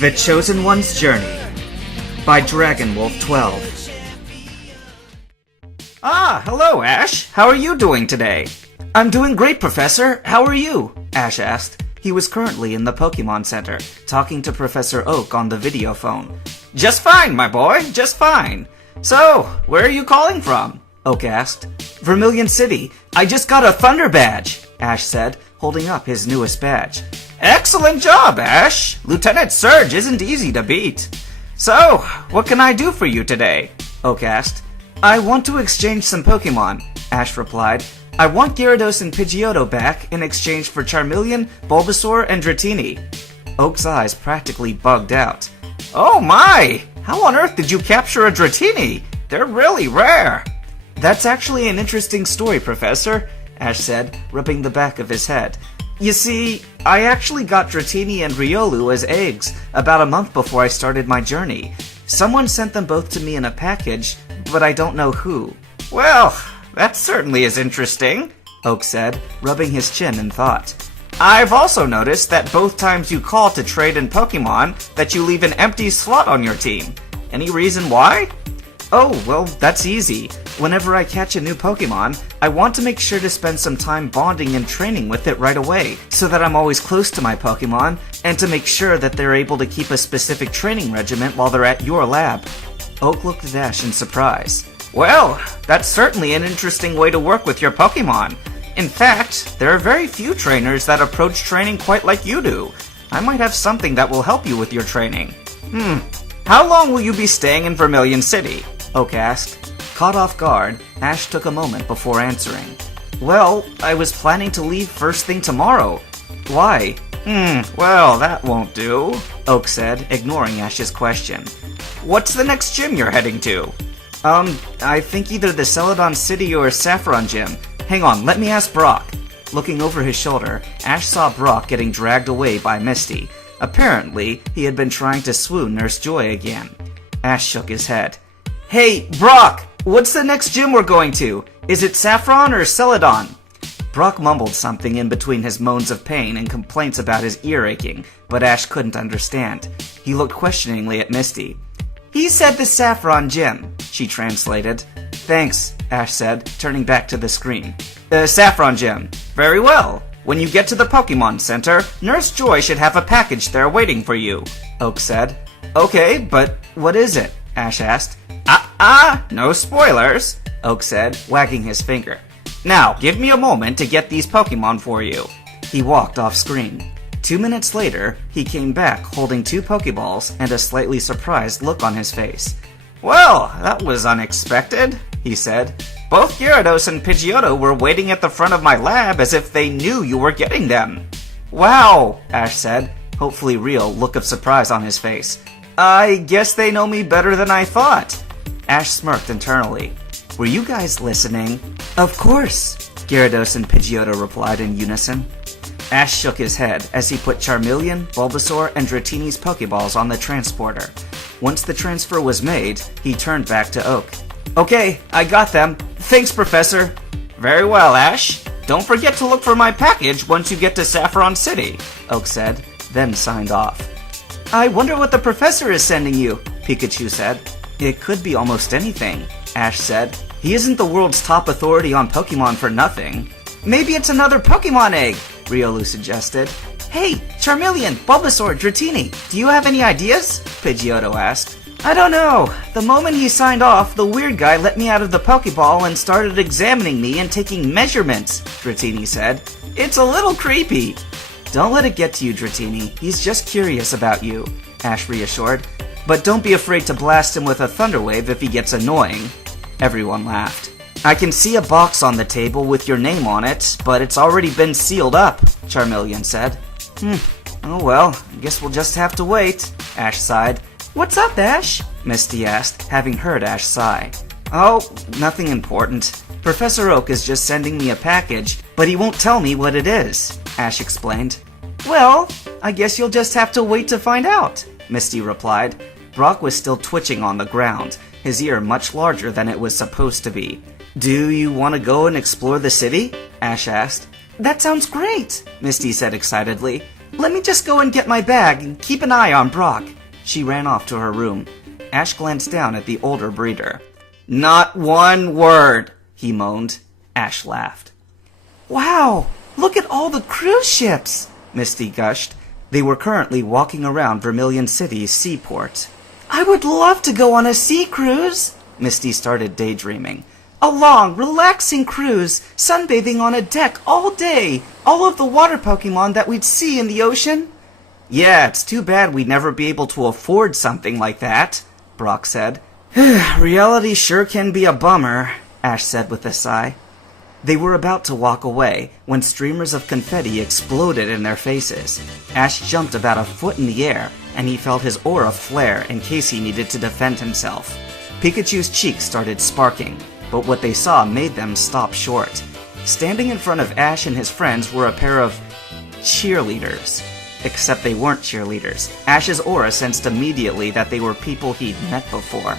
The Chosen One's Journey by DragonWolf12. Ah, hello, Ash. How are you doing today? I'm doing great, Professor. How are you? Ash asked. He was currently in the Pokemon Center, talking to Professor Oak on the video phone. Just fine, my boy, just fine. So, where are you calling from? Oak asked. Vermilion City. I just got a Thunder Badge, Ash said, holding up his newest badge. Excellent job, Ash! Lieutenant Surge isn't easy to beat. So, what can I do for you today? Oak asked. I want to exchange some Pokemon, Ash replied. I want Gyarados and Pidgeotto back in exchange for Charmeleon, Bulbasaur, and Dratini. Oak's eyes practically bugged out. Oh my! How on earth did you capture a Dratini? They're really rare. That's actually an interesting story, Professor, Ash said, rubbing the back of his head. You see, I actually got Dratini and Riolu as eggs about a month before I started my journey. Someone sent them both to me in a package, but I don't know who. Well, that certainly is interesting, Oak said, rubbing his chin in thought. I've also noticed that both times you call to trade in Pokemon, that you leave an empty slot on your team. Any reason why? Oh, well, that's easy. Whenever I catch a new Pokemon, I want to make sure to spend some time bonding and training with it right away, so that I'm always close to my Pokemon, and to make sure that they're able to keep a specific training regimen while they're at your lab. Oak looked at Ash in surprise. Well, that's certainly an interesting way to work with your Pokemon. In fact, there are very few trainers that approach training quite like you do. I might have something that will help you with your training. How long will you be staying in Vermilion City? Oak asked. Caught off guard, Ash took a moment before answering. Well, I was planning to leave first thing tomorrow. Why? Well, that won't do, Oak said, ignoring Ash's question. What's the next gym you're heading to? I think either the Celadon City or Saffron Gym. Hang on, let me ask Brock. Looking over his shoulder, Ash saw Brock getting dragged away by Misty. Apparently, he had been trying to swoon Nurse Joy again. Ash shook his head. Hey, Brock! What's the next gym we're going to? Is it Saffron or Celadon? Brock mumbled something in between his moans of pain and complaints about his ear aching, but Ash couldn't understand. He looked questioningly at Misty. He said the Saffron Gym, she translated. Thanks, Ash said, turning back to the screen. The Saffron Gym. Very well. When you get to the Pokemon Center, Nurse Joy should have a package there waiting for you, Oak said. Okay, but what is it? Ash asked. No spoilers, Oak said, wagging his finger. Now, give me a moment to get these Pokemon for you. He walked off screen. 2 minutes later, he came back holding 2 Pokeballs and a slightly surprised look on his face. Well, that was unexpected, he said. Both Gyarados and Pidgeotto were waiting at the front of my lab as if they knew you were getting them. Wow, Ash said, hopefully real look of surprise on his face. I guess they know me better than I thought. Ash smirked internally. Were you guys listening? Of course, Gyarados and Pidgeotto replied in unison. Ash shook his head as he put Charmeleon, Bulbasaur, and Dratini's Pokeballs on the transporter. Once the transfer was made, he turned back to Oak. Okay, I got them. Thanks, Professor. Very well, Ash. Don't forget to look for my package once you get to Saffron City, Oak said, then signed off. I wonder what the Professor is sending you, Pikachu said. It could be almost anything, Ash said. He isn't the world's top authority on Pokemon for nothing. Maybe it's another Pokemon egg, Riolu suggested. Hey, Charmeleon, Bulbasaur, Dratini, do you have any ideas? Pidgeotto asked. I don't know. The moment he signed off, the weird guy let me out of the Pokeball and started examining me and taking measurements, Dratini said. It's a little creepy. Don't let it get to you, Dratini. He's just curious about you, Ash reassured. But don't be afraid to blast him with a Thunder Wave if he gets annoying. Everyone laughed. I can see a box on the table with your name on it, but it's already been sealed up, Charmeleon said. Oh well, I guess we'll just have to wait, Ash sighed. What's up, Ash? Misty asked, having heard Ash sigh. Oh, nothing important. Professor Oak is just sending me a package, but he won't tell me what it is, Ash explained. Well, I guess you'll just have to wait to find out, Misty replied. Brock was still twitching on the ground, his ear much larger than it was supposed to be. Do you want to go and explore the city? Ash asked. That sounds great, Misty said excitedly. Let me just go and get my bag and keep an eye on Brock. She ran off to her room. Ash glanced down at the older breeder. Not one word, he moaned. Ash laughed. Wow, look at all the cruise ships, Misty gushed. They were currently walking around Vermilion City's seaport. I would love to go on a sea cruise, Misty started daydreaming. A long, relaxing cruise, sunbathing on a deck all day, all of the water Pokemon that we'd see in the ocean. Yeah, it's too bad we'd never be able to afford something like that, Brock said. Reality sure can be a bummer, Ash said with a sigh. They were about to walk away when streamers of confetti exploded in their faces. Ash jumped about a foot in the air, and he felt his aura flare in case he needed to defend himself. Pikachu's cheeks started sparking, but what they saw made them stop short. Standing in front of Ash and his friends were a pair of cheerleaders. Except they weren't cheerleaders. Ash's aura sensed immediately that they were people he'd met before.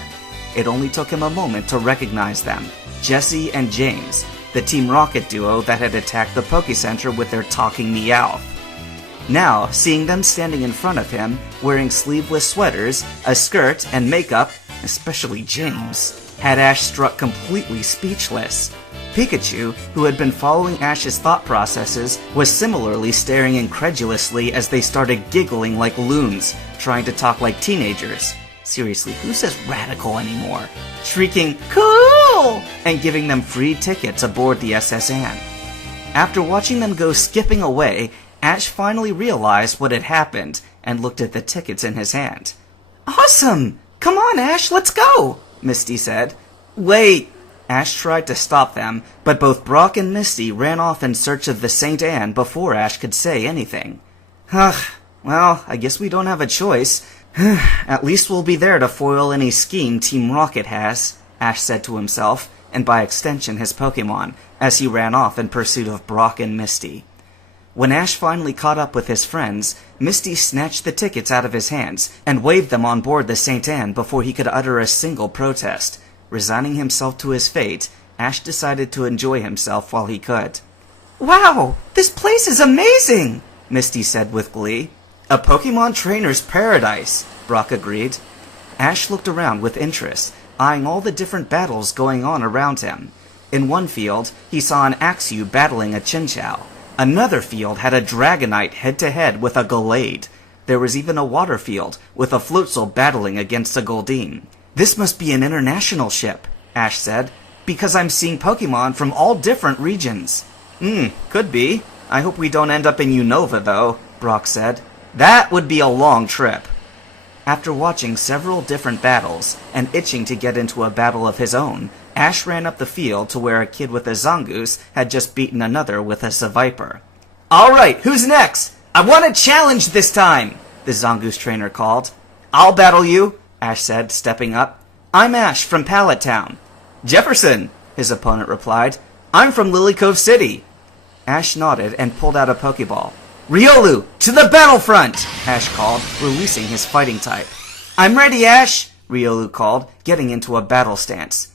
It only took him a moment to recognize them. Jesse and James, the Team Rocket duo that had attacked the Poké Center with their talking Meowth. Now, seeing them standing in front of him, wearing sleeveless sweaters, a skirt, and makeup, especially James, had Ash struck completely speechless. Pikachu, who had been following Ash's thought processes, was similarly staring incredulously as they started giggling like loons, trying to talk like teenagers. Seriously, who says radical anymore? Shrieking, cool! And giving them free tickets aboard the SS Anne. After watching them go skipping away, Ash finally realized what had happened and looked at the tickets in his hand. Awesome! Come on, Ash, let's go! Misty said. Wait! Ash tried to stop them, but both Brock and Misty ran off in search of the St. Anne before Ash could say anything. Well, I guess we don't have a choice. At least we'll be there to foil any scheme Team Rocket has, Ash said to himself, and by extension his Pokémon, as he ran off in pursuit of Brock and Misty. When Ash finally caught up with his friends, Misty snatched the tickets out of his hands and waved them on board the St. Anne before he could utter a single protest. Resigning himself to his fate, Ash decided to enjoy himself while he could. Wow, this place is amazing, Misty said with glee. A Pokemon trainer's paradise, Brock agreed. Ash looked around with interest, eyeing all the different battles going on around him. In one field, he saw an Axew battling a Chinchou. Another field had a Dragonite head-to-head with a Gallade. There was even a water field, with a Floatzel battling against a Goldeen. This must be an international ship, Ash said, because I'm seeing Pokemon from all different regions. Could be. I hope we don't end up in Unova, though, Brock said. That would be a long trip. After watching several different battles, and itching to get into a battle of his own, Ash ran up the field to where a kid with a Zangoose had just beaten another with a Seviper. Alright, who's next? I want a challenge this time, the Zangoose trainer called. I'll battle you, Ash said, stepping up. I'm Ash from Pallet Town. Jefferson, his opponent replied. I'm from Lily Cove City. Ash nodded and pulled out a Pokeball. Riolu, to the battlefront, Ash called, releasing his fighting type. I'm ready, Ash, Riolu called, getting into a battle stance.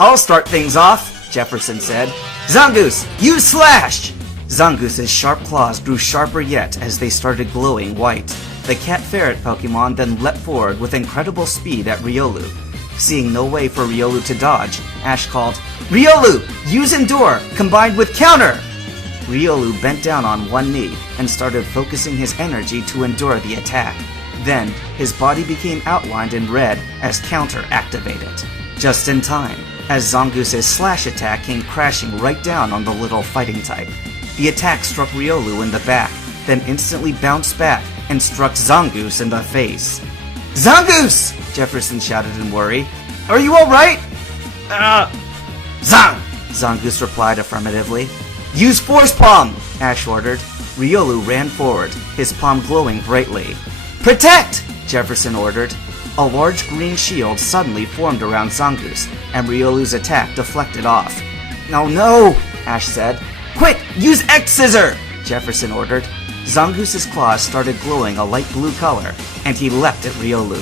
I'll start things off, Jefferson said. Zangoose, use Slash! Zangoose's sharp claws grew sharper yet as they started glowing white. The cat-ferret Pokemon then leapt forward with incredible speed at Riolu. Seeing no way for Riolu to dodge, Ash called, Riolu, use Endure, combined with Counter! Riolu bent down on one knee and started focusing his energy to endure the attack. Then, his body became outlined in red as Counter activated. Just in time, as Zangoose's Slash attack came crashing right down on the little fighting type. The attack struck Riolu in the back, then instantly bounced back and struck Zangoose in the face. Zangoose! Jefferson shouted in worry. Are you alright? Zang! Zangoose replied affirmatively. Use Force Palm! Ash ordered. Riolu ran forward, his palm glowing brightly. Protect! Jefferson ordered. A large green shield suddenly formed around Zangoose, and Riolu's attack deflected off. Oh no! Ash said. Quick! Use X-Scissor! Jefferson ordered. Zangoose's claws started glowing a light blue color, and he leapt at Riolu.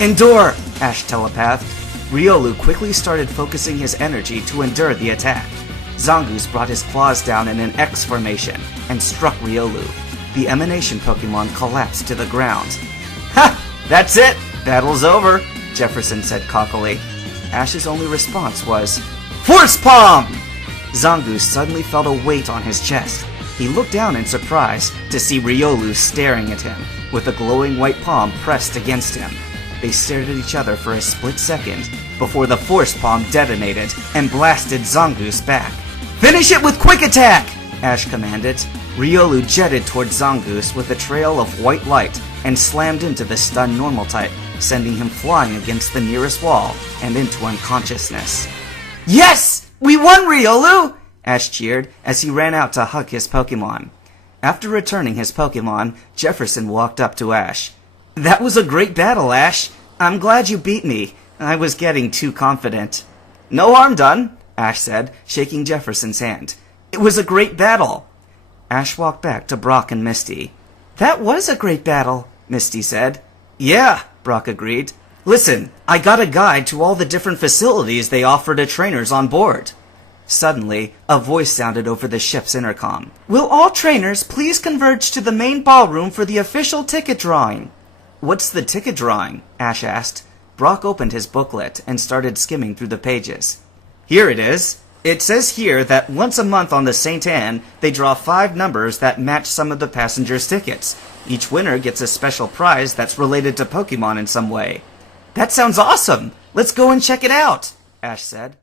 Endure! Ash telepathed. Riolu quickly started focusing his energy to endure the attack. Zangoose brought his claws down in an X formation and struck Riolu. the emanation Pokemon collapsed to the ground. Ha! That's it! Battle's over, Jefferson said cockily. Ash's only response was, Force Palm! Zangoose suddenly felt a weight on his chest. He looked down in surprise to see Riolu staring at him, with a glowing white palm pressed against him. They stared at each other for a split second, before the Force Palm detonated and blasted Zangoose back. Finish it with Quick Attack! Ash commanded. Riolu jetted toward Zangoose with a trail of white light and slammed into the stunned normal type, sending him flying against the nearest wall and into unconsciousness. Yes! We won, Riolu! Ash cheered as he ran out to hug his Pokemon. After returning his Pokemon, Jefferson walked up to Ash. That was a great battle, Ash. I'm glad you beat me. I was getting too confident. No harm done, Ash said, shaking Jefferson's hand. It was a great battle. Ash walked back to Brock and Misty. That was a great battle, Misty said. Yeah, Brock agreed. Listen, I got a guide to all the different facilities they offer to trainers on board. Suddenly, a voice sounded over the ship's intercom. Will all trainers please converge to the main ballroom for the official ticket drawing? What's the ticket drawing? Ash asked. Brock opened his booklet and started skimming through the pages. Here it is. It says here that once a month on the St. Anne, they draw 5 numbers that match some of the passengers' tickets. Each winner gets a special prize that's related to Pokemon in some way. That sounds awesome! Let's go and check it out, Ash said.